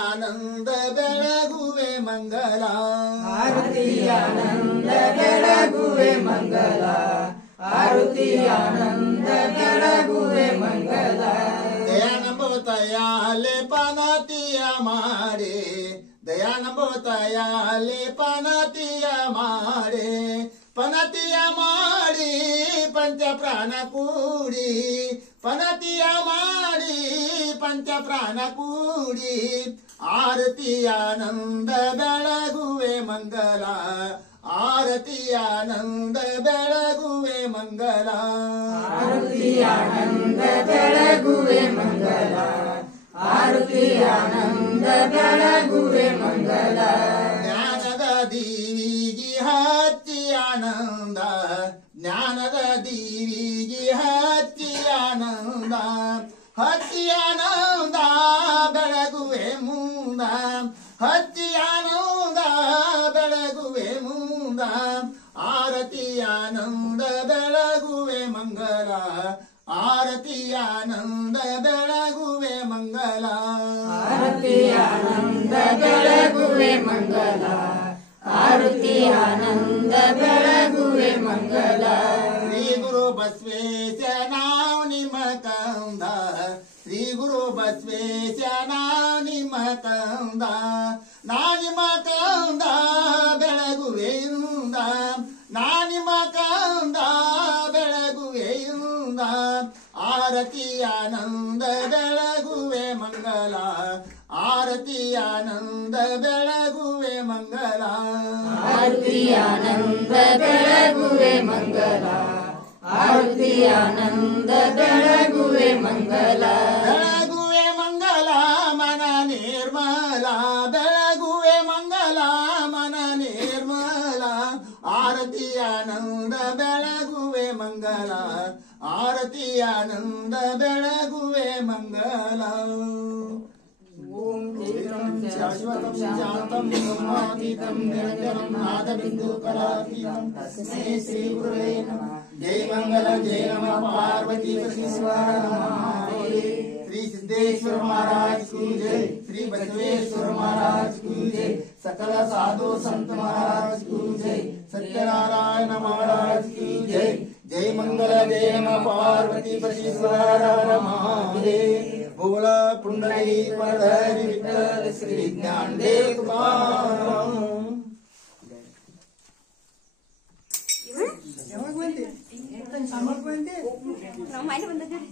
ಆನಂದ ಬೆಳಗುವೆ ಮಂಗಲ ಆರತಿ ಆನಂದ ಬೆಳಗುವೆ ಮಂಗಲ ಆರತಿ ಆನಂದ ಬೆಳಗುವೆ ಮಂಗಲ ದಯಾನಂಬೋತಯಾಲೆ ಪನತಿಯ ಮಾಡಿ ದಯಾನಂಬೋತಯಾಲೆ ಪನತಿಯ ಮಾಡಿ ಪನತಿಯ ಮಾಡಿ ಪಂಚ ಪ್ರಾಣ ಕೂಡಿ ಪನತಿಯ ಮಾಡಿ ಪಂಚ ಪ್ರಾಣ ಕೂಡಿ ಆರತಿ ಆನಂದ ಬೆಳಗುವೆ ಮಂಗಲ ಆರತಿ ಆನಂದ ಬೆಳಗುವೆ ಮಂಗಲ ಆರತಿ ಆನಂದ ಬೆಳಗುವೆ ಮಂಗಲ ಆರತಿ ಆನಂದ ಬೆಳಗುವೆ ಮಂಗಲ ಜ್ಞಾನದ ದೀವಿಗೆ ಹಚ್ಚಿ ಆನಂದ ಜ್ಞಾನದ ದೀವಿಗೆ ಹಚ್ಚಿ ಆನಂದ ಹಚ್ಚಿ ಆನಂದ ಬೆಳಗುವೆ ಮುಂದ ಹಚ್ಚಿ ಆನಂದ ಬೆಳಗುವೆ ಮುಂದ ಆರತಿ ಆನಂದ ಬೆಳಗುವೆ ಮಂಗಲ ಆರತಿ ಆನಂದ ಬೆಳಗುವೆ ಮಂಗಲ ಆರತಿ ಆನಂದ ಬೆಳಗುವೆ ಮಂಗಲ ಆರತಿ ಆನಂದ ಬೆಳಗುವೆ ಮಂಗಲ ಶ್ರೀ ಗುರು ಬಸವೇಶ ನಾವು ನಿಮ್ಮ ಕಂದ ಶ್ರೀ ಗುರು ಬಸವೇಶ ನಿಮ್ಮ ಕಂದ ನಾ ನಿಮ್ಮ ಕಂದ ಬೆಳಗುವೆಯಿಂದ ನಾ ನಿಮ್ಮ ಕಂದ ಬೆಳಗುವೆಯಿಂದ ಆರತಿ ಆನಂದ ಬೆಳಗುವೆ ಮಂಗಲ ಆರತಿ ಆನಂದ ಬೆಳಗುವೆ ಮಂಗಲ ಆರತಿ ಆನಂದ ಬೆಳಗುವೆ ಮಂಗಲ ಆರತಿ ಆನಂದ ಬೆಳಗುವೆ ಮಂಗಲ ಬೆಳಗುವೆ ಮಂಗಲ ಮನ ನಿರ್ಮಲ ಬೆಳಗುವೆ ಮಂಗಲ ಮನ ನಿರ್ಮಲ ಆರತಿ ಆನಂದ ಬೆಳಗುವೆ ಮಂಗಲ ಆರತಿ ಆನಂದ ಬೆಳಗುವೆ ಮಂಗಲ ಓಂ ಶಾಶ್ವತಂ ಶಾಂತಂ ಬ್ರಹ್ಮಾತೀತಂ ನಿರಂಜನಂ ನಾದಬಿಂದು ಕಲಾತೀತಂ ತಸ್ಮೈ ಶ್ರೀ ಗುರುವೇ ನಮಃ जय मंगल जय नमः पार्वती परमेश्वर नमः श्री सिद्धेश्वर महाराज की जय श्री बसवेश्वर महाराज की जय सकल साधु संत महाराज की जय सत्यनारायण महाराज की जय जय मंगल जय नमः पार्वती परमेश्वर नमः बोला पुंडली परधरि विठ्ठल श्री ज्ञानदेव तुकाराम ನಾವು ಮನೆ ಬಂದಿದ್ದೀವಿ